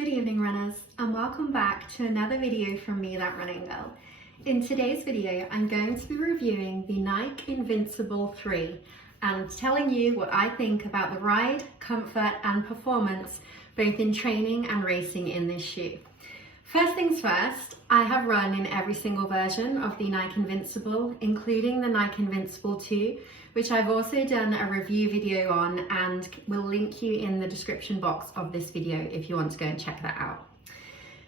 Good evening runners, and welcome back to another video from me, That Running Girl. In today's video, I'm going to be reviewing the Nike Invincible 3 and telling you what I think about the ride, comfort and performance both in training and racing in this shoe. First things first, I have run in every single version of the Nike Invincible, including the Nike Invincible 2, which I've also done a review video on and will link you in the description box of this video if you want to go and check that out.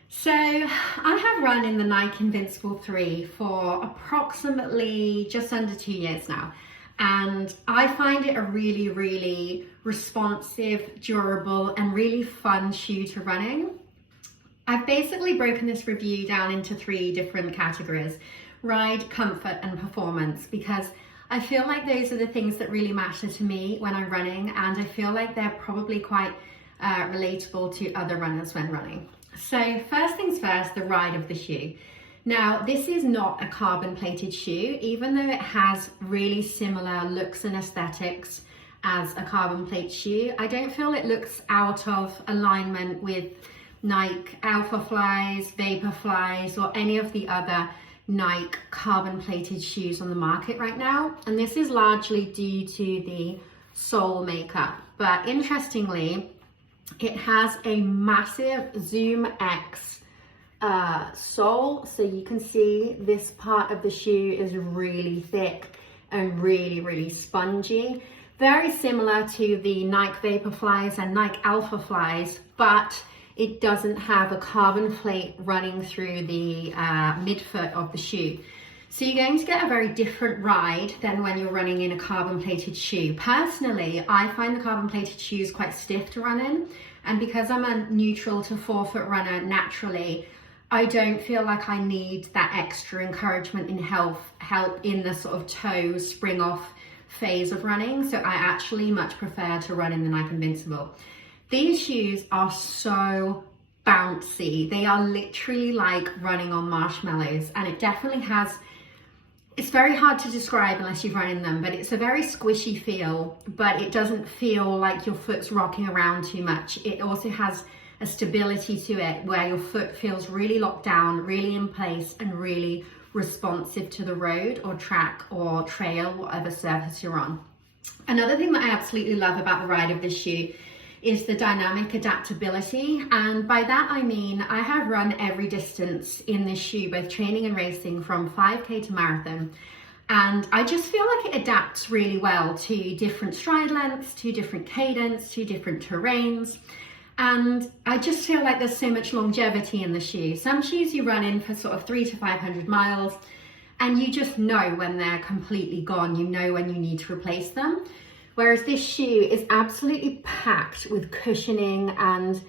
So I have run in the Nike Invincible 3 for approximately just under 2 years now. And I find it a really responsive, durable and really fun shoe to run in. I've basically broken this review down into 3 different categories: ride, comfort and performance, because I feel like those are the things that really matter to me when I'm running, and I feel like they're probably quite relatable to other runners when running. So first things first, the ride of the shoe. Now, this is not a carbon plated shoe, even though it has really similar looks and aesthetics as a carbon plate shoe. I don't feel it looks out of alignment with Nike Alpha Flies, Vapor Flies, or any of the other Nike carbon plated shoes on the market right now. And this is largely due to the sole makeup. But interestingly, it has a massive Zoom X sole. So you can see this part of the shoe is really thick and really spongy. Very similar to the Nike Vapor Flies and Nike Alpha Flies, but it doesn't have a carbon plate running through the midfoot of the shoe. So you're going to get a very different ride than when you're running in a carbon plated shoe. Personally, I find the carbon plated shoes quite stiff to run in. And because I'm a neutral to forefoot runner naturally, I don't feel like I need that extra encouragement and help in the sort of toe spring off phase of running. So I actually much prefer to run in the Nike Invincible. These shoes are so bouncy. They are literally like running on marshmallows, and it definitely has, it's very hard to describe unless you've run in them, but it's a very squishy feel, but it doesn't feel like your foot's rocking around too much. It also has a stability to it where your foot feels really locked down, really in place, and really responsive to the road or track or trail, whatever surface you're on. Another thing that I absolutely love about the ride of this shoe is the dynamic adaptability, and by that I mean I have run every distance in this shoe, both training and racing, from 5k to marathon, and I just feel like it adapts really well to different stride lengths, to different cadence, to different terrains, and I just feel like there's so much longevity in the shoe. Some shoes you run in for sort of 300 to 500 miles and you just know when they're completely gone, you know when you need to replace them. Whereas this shoe is absolutely packed with cushioning and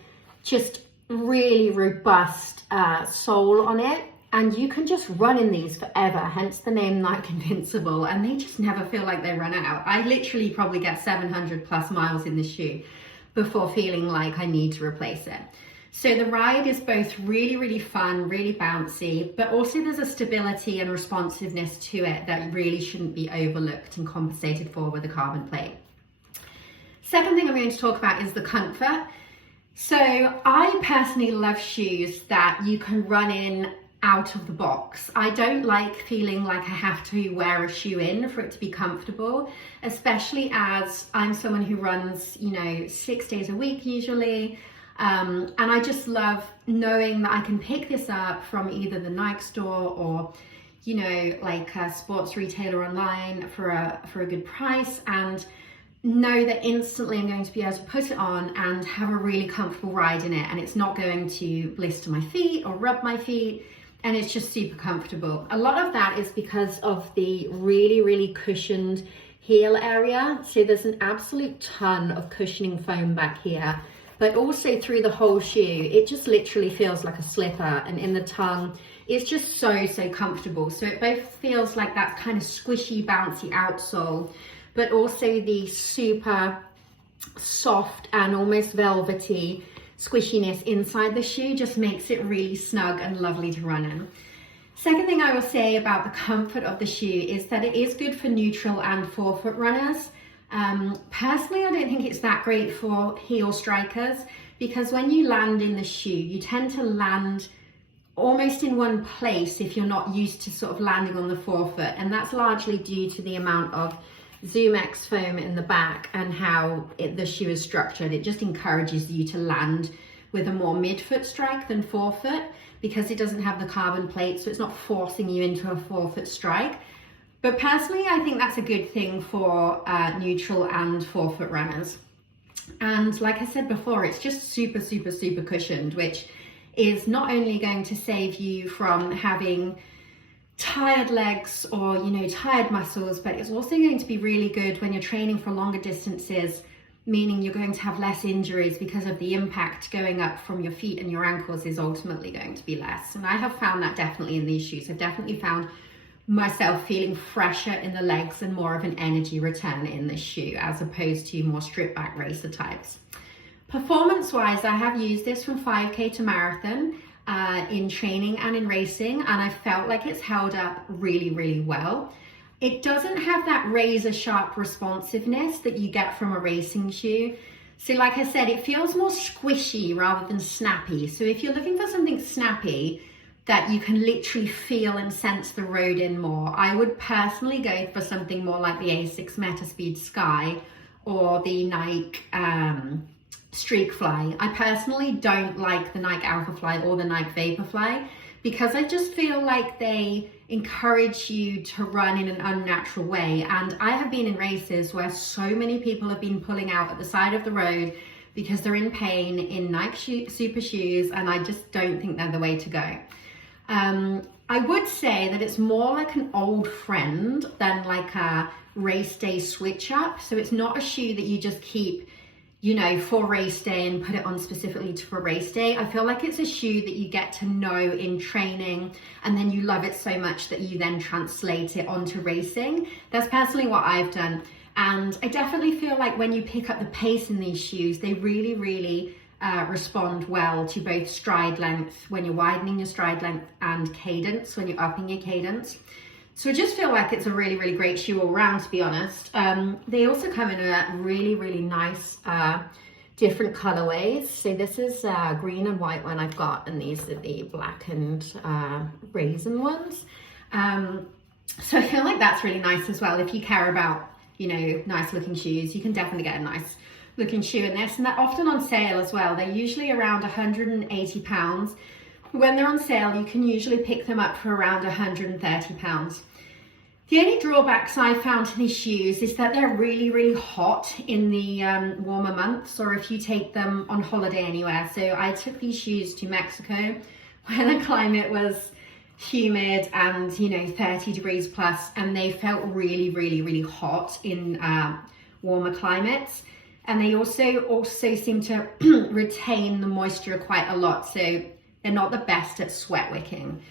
just really robust sole on it. And you can just run in these forever, hence the name Nike Invincible, and they just never feel like they run out. I literally probably get 700 plus miles in this shoe before feeling like I need to replace it. So the ride is both really fun, really bouncy, but also there's a stability and responsiveness to it that really shouldn't be overlooked and compensated for with a carbon plate. Second thing I'm going to talk about is the comfort. So I personally love shoes that you can run in out of the box. I don't like feeling like I have to wear a shoe in for it to be comfortable, especially as I'm someone who runs, 6 days a week usually. And I just love knowing that I can pick this up from either the Nike store or, like a sports retailer online for a good price, and know that instantly I'm going to be able to put it on and have a really comfortable ride in it. And it's not going to blister my feet or rub my feet. And it's just super comfortable. A lot of that is because of the really cushioned heel area. So there's an absolute ton of cushioning foam back here, but also through the whole shoe, it just literally feels like a slipper, and in the tongue, it's just so comfortable. So it both feels like that kind of squishy, bouncy outsole, but also the super soft and almost velvety squishiness inside the shoe just makes it really snug and lovely to run in. Second thing I will say about the comfort of the shoe is that it is good for neutral and forefoot runners. Personally, I don't think it's that great for heel strikers because when you land in the shoe, you tend to land almost in one place if you're not used to sort of landing on the forefoot, and that's largely due to the amount of ZoomX foam in the back and how the shoe is structured. It just encourages you to land with a more midfoot strike than forefoot because it doesn't have the carbon plate, so it's not forcing you into a forefoot strike. But personally, I think that's a good thing for neutral and forefoot runners. And like I said before, it's just super, super, super cushioned, which is not only going to save you from having tired legs or, you know, tired muscles, but it's also going to be really good when you're training for longer distances, meaning you're going to have less injuries because of the impact going up from your feet and your ankles is ultimately going to be less. And I have found that definitely in these shoes. I've definitely found myself feeling fresher in the legs and more of an energy return in this shoe as opposed to more stripped back racer types. Performance wise, I have used this from 5K to marathon in training and in racing, and I felt like it's held up really, really well. It doesn't have that razor sharp responsiveness that you get from a racing shoe. So like I said, it feels more squishy rather than snappy. So if you're looking for something snappy that you can literally feel and sense the road in more, I would personally go for something more like the Asics Metaspeed Sky or the Nike Streak Fly. I personally don't like the Nike Alpha Fly or the Nike Vaporfly because I just feel like they encourage you to run in an unnatural way. And I have been in races where so many people have been pulling out at the side of the road because they're in pain in Nike Super shoes, and I just don't think they're the way to go. I would say that it's more like an old friend than like a race day switch up. So it's not a shoe that you just keep, you know, for race day and put it on specifically for race day. I feel like it's a shoe that you get to know in training and then you love it so much that you then translate it onto racing. That's personally what I've done. And I definitely feel like when you pick up the pace in these shoes, they really, really respond well to both stride length when you're widening your stride length and cadence when you're upping your cadence. So I just feel like it's a really, really great shoe all around, to be honest. They also come in a really, really nice different colorways. So this is green and white one I've got, and these are the black and raisin ones. So I feel like that's really nice as well. If you care about, you know, nice looking shoes, you can definitely get a nice looking shoe in this. And they're often on sale as well. They're usually around £180. When they're on sale, you can usually pick them up for around £130. The only drawbacks I found to these shoes is that they're really, really hot in the warmer months, or if you take them on holiday anywhere. So I took these shoes to Mexico where the climate was humid and, you know, 30 degrees plus, and they felt really, really, really hot in warmer climates. And they also seem to retain the moisture quite a lot. So they're not the best at sweat wicking.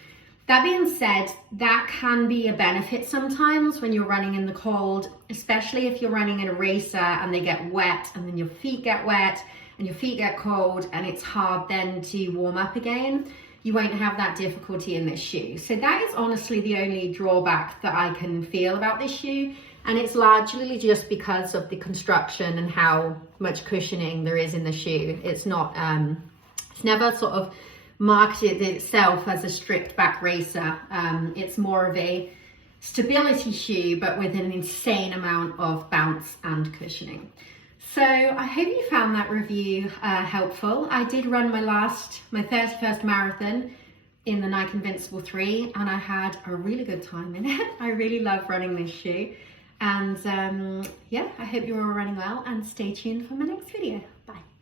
That being said, that can be a benefit sometimes when you're running in the cold, especially if you're running in a racer and they get wet and then your feet get wet and your feet get cold and it's hard then to warm up again. You won't have that difficulty in this shoe. So that is honestly the only drawback that I can feel about this shoe. And it's largely just because of the construction and how much cushioning there is in the shoe. It's not, it's never sort of marketed itself as a stripped back racer. It's more of a stability shoe, but with an insane amount of bounce and cushioning. So I hope you found that review helpful. I did run my 31st marathon in the Nike Invincible 3, and I had a really good time in it. I really love running this shoe. And yeah, I hope you're all running well, and stay tuned for my next video. Bye.